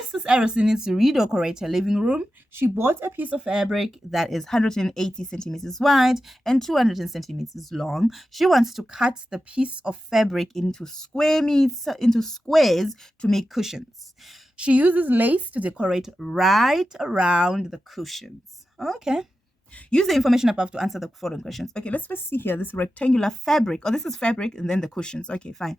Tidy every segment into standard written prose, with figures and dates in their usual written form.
Mrs. Harrison needs to redecorate her living room. She bought a piece of fabric that is 180 centimeters wide and 200 centimeters long. She wants to cut the piece of fabric into squares to make cushions. She uses lace to decorate right around the cushions. Okay. Use the information above to answer the following questions. Okay, let's first see here this rectangular fabric. Oh, this is fabric and then the cushions. Okay, fine.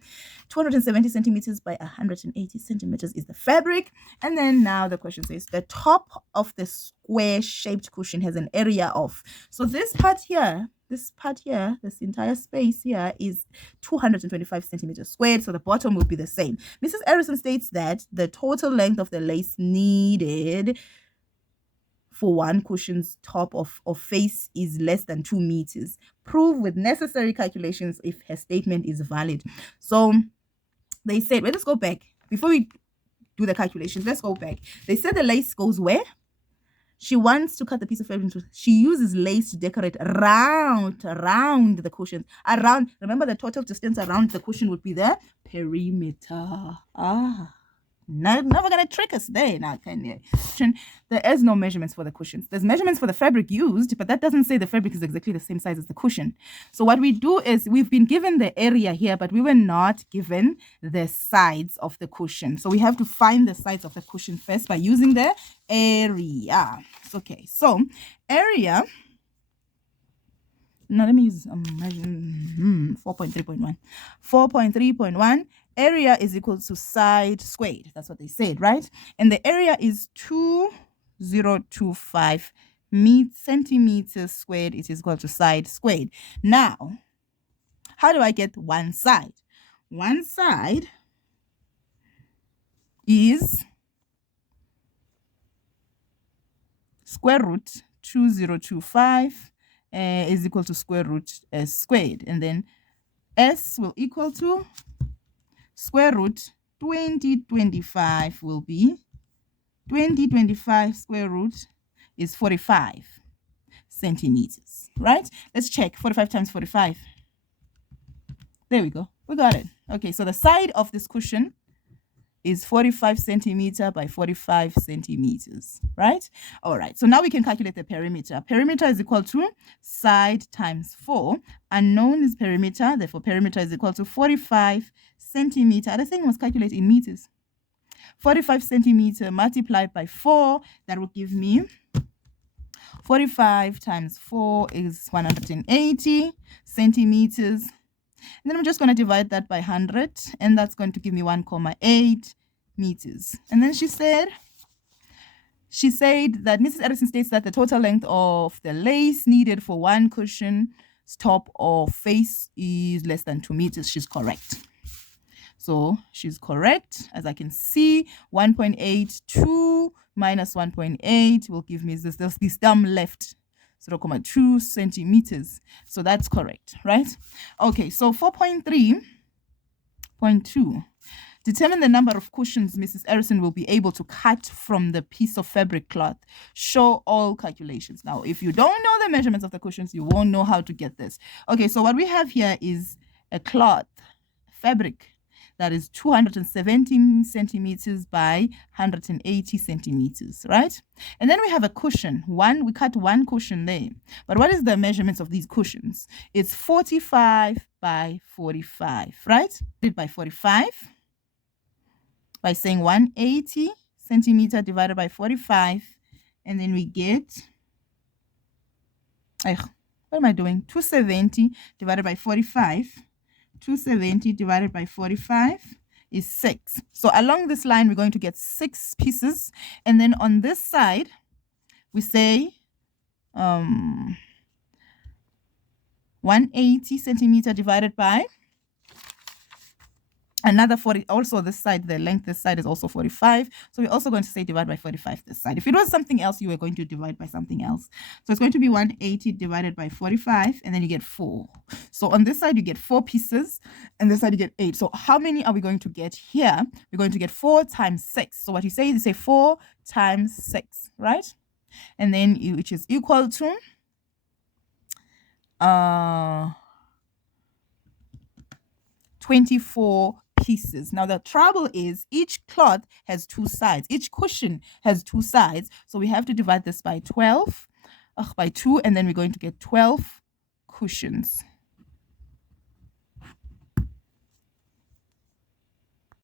270 centimeters by 180 centimeters is the fabric. And then now the question says the top of the square shaped cushion has an area of. So this part here, this entire space here is 225 centimeters squared. So the bottom will be the same. Mrs. Harrison states that the total length of the lace needed for one cushion's top of face is less than 2 meters. Prove with necessary calculations if her statement is valid. So they said, let's go back. Before we do the calculations, let's go back. They said the lace goes where? She wants to cut the piece of fabric into. She uses lace to decorate around the cushion. Remember the total distance around the cushion would be the perimeter. Never gonna trick us there now, can you? There is no measurements for the cushions. There's measurements for the fabric used, but that doesn't say the fabric is exactly the same size as the cushion. So what we do is we've been given the area here, but we were not given the sides of the cushion. So we have to find the sides of the cushion first by using the area. Okay, so area. Now let me use 4.3.1. 4.3.1. Area is equal to side squared. That's what they said, right? And the area is 2025 centimeters squared. It is equal to side squared. Now, how do I get one side? One side is square root 2025 is equal to square root s squared. And then s will equal to square root 2025 will be 2025 square root is 45 centimeters, right? Let's check 45 times 45. There we go. We got it. Okay, so the side of this cushion is 45 centimeter by 45 centimeters, right? All right, so now we can calculate the perimeter. Perimeter is equal to side times 4. Unknown is perimeter, therefore perimeter is equal to 45 centimeter. The thing was calculated in meters. 45 centimeter multiplied by 4, that will give me 45 times 4 is 180 centimeters. And then I'm just going to divide that by 100, and that's going to give me 1,8 meters. And then she said that Mrs. Edison states that the total length of the lace needed for one cushion's top or face is less than 2 meters. She's correct. So she's correct. As I can see, 1.82 minus 1.8 will give me this term left. 0.2 centimeters. So that's correct, right? Okay, so 4.3.2. Determine the number of cushions Mrs. Harrison will be able to cut from the piece of fabric cloth. Show all calculations. Now, if you don't know the measurements of the cushions, you won't know how to get this. Okay, so what we have here is a cloth, fabric, that is 270 centimeters by 180 centimeters, right? And then we have a cushion. We cut one cushion there. But what is the measurements of these cushions? It's 45 by 45, right? By 45 by saying 180 centimeter divided by 45. And then we get, what am I doing? 270 divided by 45. 270 divided by 45 is 6. So along this line, we're going to get 6 pieces. And then on this side, we say 180 centimeter divided by another 40. Also this side, the length this side is also 45. So we're also going to say divide by 45 this side. If it was something else, you were going to divide by something else. So it's going to be 180 divided by 45, and then you get 4. So on this side, you get 4 pieces, and this side you get 8. So how many are we going to get here? We're going to get 4 times 6. So what you say is 4 times 6, right? And then which is equal to 24 pieces. Now the trouble is each cloth has two sides. Each cushion has two sides. So we have to divide this by 12, by 2, and then we're going to get 12 cushions.